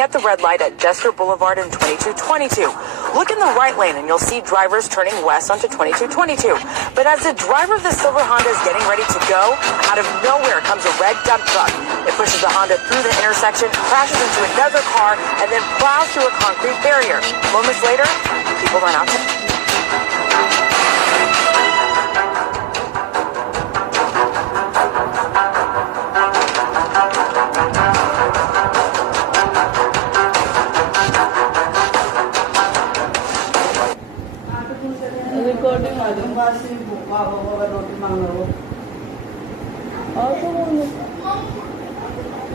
At the red light at Jester Boulevard in 2222. Look in the right lane and you'll see drivers turning west onto 2222. But as the driver of the silver Honda is getting ready to go, out of nowhere comes a red dump truck. It pushes the Honda through the intersection, crashes into another car, and then plows through a concrete barrier. Moments later, people run out to...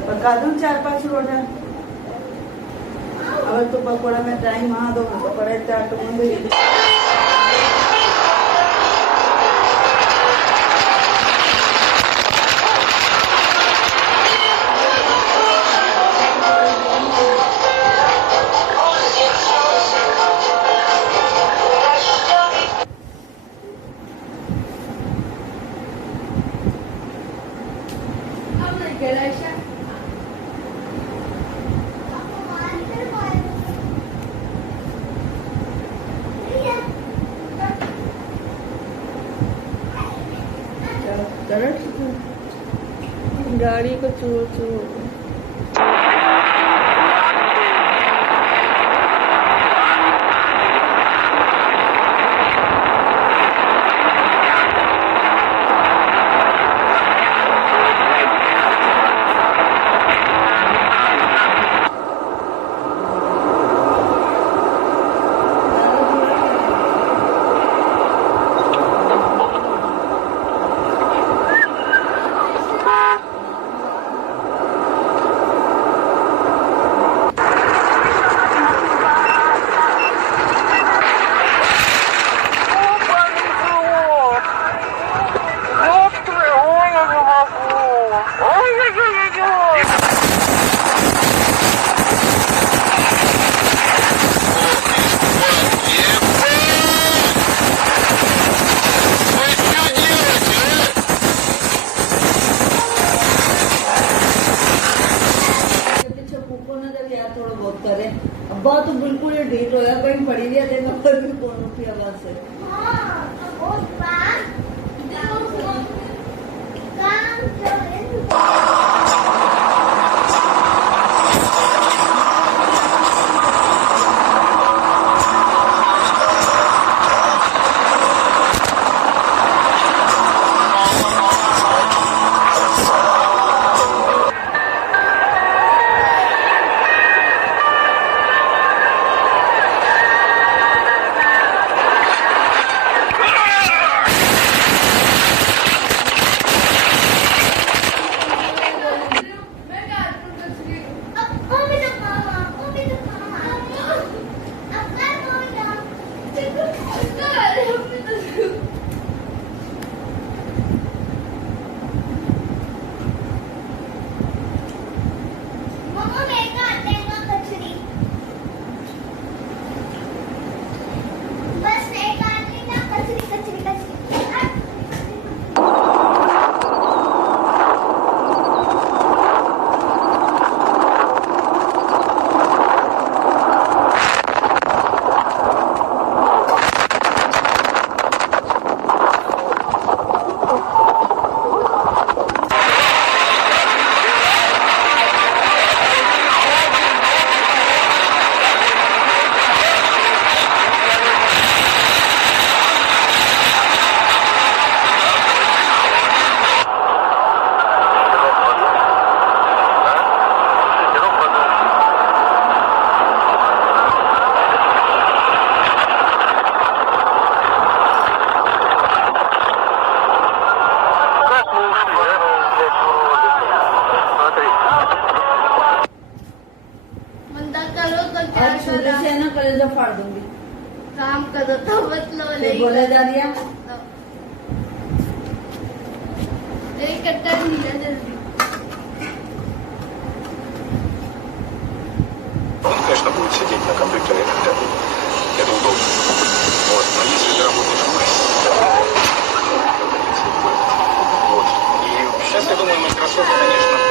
बता 4-5 रोटा अब तो पकोड़ा में time वहाँ दो पकड़े 4 तो बंद गाड़ी को चूर चूर अब्बा तो बिल्कुल ये ढीठ होया कहीं पड़ी नहीं है नंबर भी कौन उठी आवाज से फाड़ दूंगी काम करो तो मतलब बोला जा रही है एक कट्टा ढीला जल्दी Он, конечно, будет сидеть на компьютере, это удобно. Вот. Но если ты работаешь в офисе, вот. И сейчас, я думаю, Microsoft, конечно,